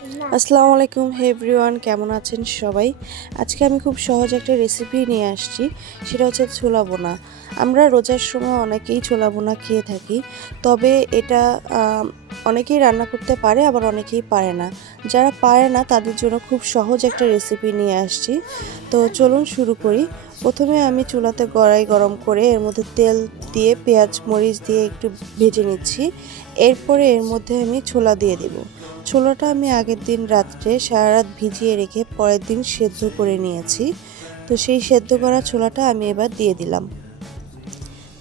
আসসালামু আলাইকুম হে এভরিওয়ান, কেমন আছেন সবাই? আজকে আমি খুব সহজ একটা রেসিপি নিয়ে আসছি, সেটা হচ্ছে ছোলা বোনা। আমরা রোজার সময় অনেকেই ছোলা বোনা খেয়ে থাকি, তবে এটা অনেকেই রান্না করতে পারে, আবার অনেকেই পারে না। যারা পারে না তাদের জন্য খুব সহজ একটা রেসিপি নিয়ে আসছি। তো চলুন শুরু করি। প্রথমে আমি চুলাতে কড়াই গরম করে এর মধ্যে তেল দিয়ে পেঁয়াজ মরিচ দিয়ে একটু ভেজে নিচ্ছি। এরপরে এর মধ্যে আমি ছোলা দিয়ে দেবো। ছোলাটা আমি আগের দিন রাত্রে সারা রাত ভিজিয়ে রেখে পরের দিন সেদ্ধ করে নিয়েছি। তো সেই সেদ্ধ করা ছোলাটা আমি এবার দিয়ে দিলাম।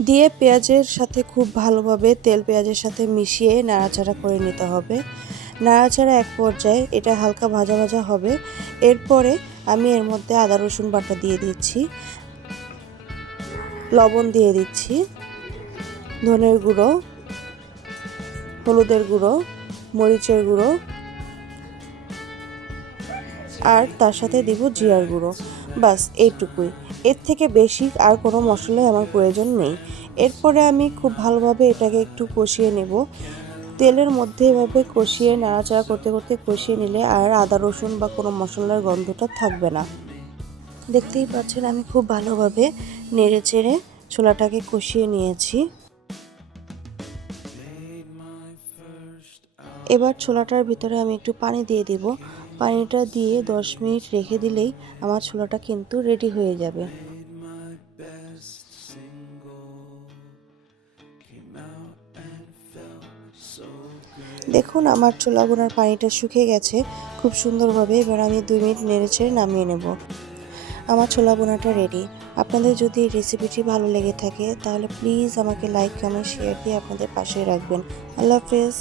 দিয়ে পেঁয়াজের সাথে খুব ভালোভাবে তেল পেঁয়াজের সাথে মিশিয়ে নাড়াচাড়া করে নিতে হবে। নাড়াচাড়া এক পর্যায়ে এটা হালকা ভাজা ভাজা হবে। এরপরে আমি এর মধ্যে আদা রসুন বাটা দিয়ে দিচ্ছি, লবণ দিয়ে দিচ্ছি, ধনের গুঁড়ো, হলুদের গুঁড়ো, মরিচের গুঁড়ো, আর তার সাথে দিব জিরার গুঁড়ো। বাস এইটুকুই, এর থেকে বেশি আর কোনো মশলাই আমার প্রয়োজন নেই। এরপরে আমি খুব ভালোভাবে এটাকে একটু কষিয়ে নেব। তেলের মধ্যে এভাবে কষিয়ে নাড়াচাড়া করতে করতে কষিয়ে নিলে আর আদা রসুন বা কোনো মশলার গন্ধটা থাকবে না। দেখতেই পাচ্ছেন আমি খুব ভালোভাবে নেড়ে চেড়ে ছোলাটাকে কষিয়ে নিয়েছি। এবার ছোলাটার ভিতরে আমি একটু পানি দিয়ে দিব। পানিটা দিয়ে 10 মিনিট রেখে দিলেই আমার ছোলাটা কিন্তু রেডি হয়ে যাবে। দেখুন আমার ছোলা বোনার পানিটা শুকিয়ে গেছে খুব সুন্দরভাবে। এবার আমি 2 মিনিট নেড়েচেড়ে নামিয়ে নেব। আমার ছোলা বোনাটা রেডি। আপনাদের যদি এই রেসিপিটি ভালো লেগে থাকে তাহলে প্লিজ আমাকে লাইক কমেন্ট শেয়ার দিয়ে আপনাদের পাশে রাখবেন। আল্লাহ হাফেজ।